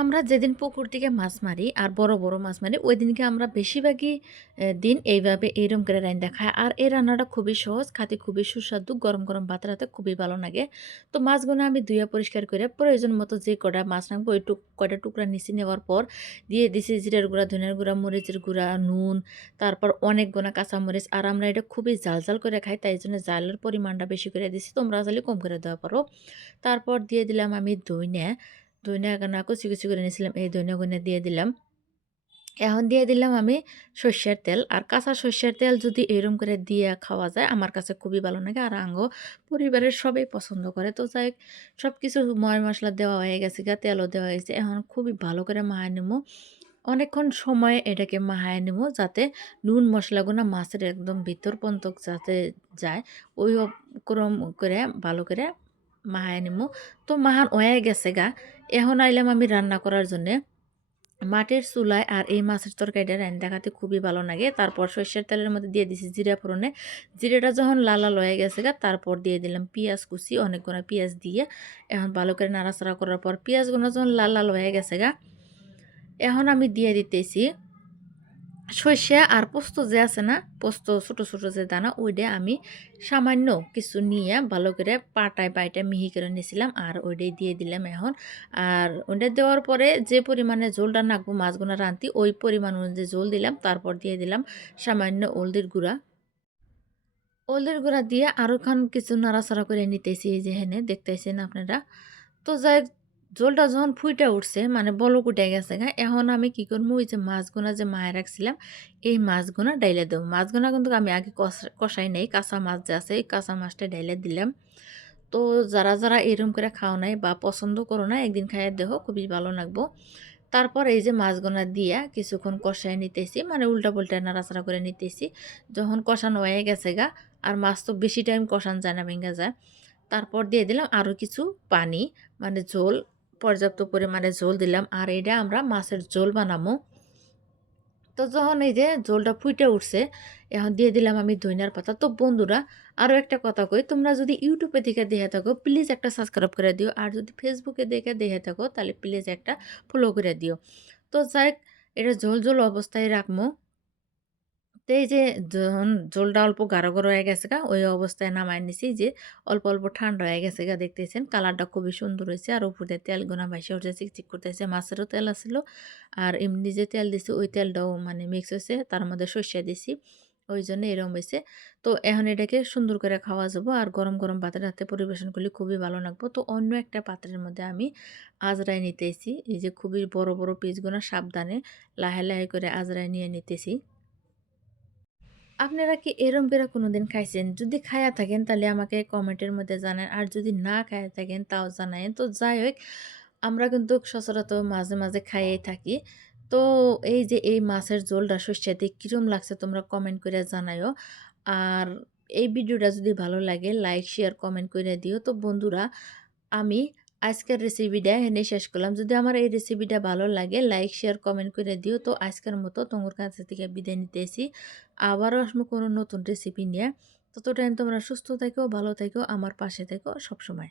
আমরা যেদিন পুকুর থেকে মাছ মারি আর বড়, বড় মাছ মারি ওইদিনকে আমরা বেশিরভাগই দিন এইভাবে এইরকম করে রাইন্দা খাই। আর এই রান্নাটা খুবই সহজ, খাতে খুবই সুস্বাদু। গরম, গরম ভাতের হাতে খুবই ভালো লাগে। তো মাছগুলো আমি ধুইয়া পরিষ্কার করে প্রয়োজন মতো যে কটা মাছ রাখবো ওই কয়টা টুকরা নিচে নেওয়ার পর দিয়ে দিছি জিরার গুঁড়া, ধনিয়ার গুঁড়া, মরিচের গুঁড়া, নুন, তারপর অনেকগুনা কাঁচামরিচ। আর আমরা এটা খুবই ঝাল, ঝাল করে খাই। তাই জন্য ঝালের পরিমাণটা বেশি করে দিছি। তোমরা চাইলে কম করে দেওয়া পারো। তারপর দিয়ে দিলাম আমি ধইনা। ধইনা না কুচি, কুচি করে নিয়েছিলাম এই ধইনাগুনা দিয়ে দিলাম। এখন দিয়ে দিলাম আমি সর্ষের তেল। আর কাঁচা সর্ষের তেল যদি এরকম করে দিয়ে খাওয়া যায় আমার কাছে খুবই ভালো লাগে। আর পরিবারের সবাই পছন্দ করে। তো যাই হোক সবকিছু মসলা দেওয়া হয়ে গেছে গা, তেলও দেওয়া হয়েছে। এখন খুবই ভালো করে মাখায় নিমু। অনেকক্ষণ সময় এটাকে মাখায় নিমু যাতে নুন মসলাগুনা মাছের একদম ভিতর পর্যন্ত যাতে যায়। ওই ক্রম করে ভালো করে মাখায় নিমু। তো মাখান হয়ে গেছে গা। এখন আইলাম আমি রান্না করার জন্যে। মাটির চুলায় আর এই মাছের তরকারিটা রাইন্দা খাতে খুবই ভালো লাগে। তারপর সর্ষের তেলের মধ্যে দিয়ে দিছি জিরা ফোড়নে। জিরাটা যখন লাল লাল হয়ে গেছে গা তারপর দিয়ে দিলাম পেঁয়াজ কুচি, অনেকগুলো পেঁয়াজ দিয়ে এখন ভালো করে নাড়াচাড়া করার পর পেঁয়াজগুলো যখন লাল লাল হয়ে গেছে গা এখন আমি দিয়ে দিতেছি সর্ষে আর পোস্ত যে আছে না, পোস্ত ছোট ছোট যে দানা ওইটা আমি সামান্য কিছু নিয়ে ভালো করে পাটায় বাইটায় মিহি করে নিয়েছিলাম আর ওইটাই দিয়ে দিলাম এখন। আর ওইটা দেওয়ার পরে যে পরিমাণে ঝোলটা নাকবো মাছগুলো রাঁধতি ওই পরিমাণ অনুযায়ী ঝোল দিলাম। তারপর দিয়ে দিলাম সামান্য হলদির গুঁড়া। হলদির গুঁড়া দিয়ে আরোখান কিছু নাড়াচাড়া করে নিতেছি, এই যে হেনে দেখতেছেন আপনারা। তো যাই হোক, ঝোলটা যখন ফুইটা উঠছে মানে বলক উঠে গেছে গা, এখন আমি কি করবো ওই যে মাছগুনা যে মায়ে রাখছিলাম এই মাছগুনা ডাইলে দেবো। মাছগুনা কিন্তু আমি আগে কষাই নেই, কাঁচা মাছ যে আছে এই কাঁচা মাছটা ডাইলে দিলাম। তো যারা যারা এরকম করে খাও নাই বা পছন্দ করো না একদিন খাইয়ে দেখো খুবই ভালো লাগবো। তারপর এই যে মাছগুনা দিয়া কিছুক্ষণ কষায় নিতেছি মানে উল্টা পুল্টা নাড়াচাড়া করে নিতেছি। যখন কষানো হয়ে গেছে গা আর মাছ তো বেশি টাইম কষান যায় না, ভেঙে যায়। তারপর দিয়ে দিলাম আরও কিছু পানি, মানে ঝোল, পর্যাপ্ত পরিমাণে ঝোল দিলাম। আর এটা আমরা মাছের ঝোল বানাবো। তো যখন এই যে ঝোলটা ফুটে উঠছে এখন দিয়ে দিলাম আমি ধনিয়ার পাতা। তো বন্ধুরা আরও একটা কথা কই, তোমরা যদি ইউটিউবে দেখে দেখে থাকো প্লিজ একটা সাবস্ক্রাইব করে দিও। আর যদি ফেসবুকে দেখে দেখে থাকো তাহলে প্লিজ একটা ফলো করে দিও। তো যাই হোক, এটা ঝোল ঝোল অবস্থায় রাখবো। তো এই যে যখন ঝোলটা অল্প গাঢ় গাঢ় হয়ে গেছে গা ওই অবস্থায় নামায় নিছি, যে অল্প অল্প ঠান্ডা হয়ে গেছে গা, দেখতেছেন কালারটা খুবই সুন্দর হয়েছে। আর উপর দিয়ে তেল গোনা ভাইসে উঠে চিকচিক করতেছে। মাছেরও তেল আছিল আর এমনি যে তেল দিছি ওই তেলটাও মানে মিক্স হয়েছে, তার মধ্যে সর্ষে দিছি, ওই জন্য এরকম হয়েছে। তো এখন এটাকে সুন্দর করে খাওয়া যাবো আর গরম গরম ভাতের হাতে পরিবেশন করলে খুবই ভালো লাগবো। তো অন্য একটা পাত্রের মধ্যে আমি আজরাই নিতেছি, এই যে খুবই বড় বড় পিসগুলো সাবধানে লাহে লাহে করে আজরাই নিয়ে নিতেছি। আপনারা কি এরম করে কোনোদিন খাইছেন? যদি খাইয়া থাকেন তাহলে আমাকে কমেন্টের মধ্যে জানান। আর যদি না খাইয়া থাকেন তাও জানায়েন। তো যাই হোক, আমরা কিন্তু সচরাচর মাঝে, মাঝে খাইয়েই থাকি। তো এই যে এই মাছের ঝোলটা সর্ষে দিয়ে কিরম লাগছে তোমরা কমেন্ট করে জানাইও। আর এই ভিডিওটা যদি ভালো লাগে লাইক, শেয়ার, কমেন্ট করে দিও। তো বন্ধুরা আমি আজকের রেসিপিটা এখানে শেষ করলাম। যদি আমার এই রেসিপিটা ভালো লাগে লাইক, শেয়ার, কমেন্ট করে দিও। তো আজকের মতো তোমার কাছে থেকে বিদায় নিতেছি। আবারও আসবো কোনো নতুন রেসিপি নিয়ে। ততটাইম তোমরা সুস্থ থেকো, ভালো থেকো, আমার পাশে থেকো সবসময়।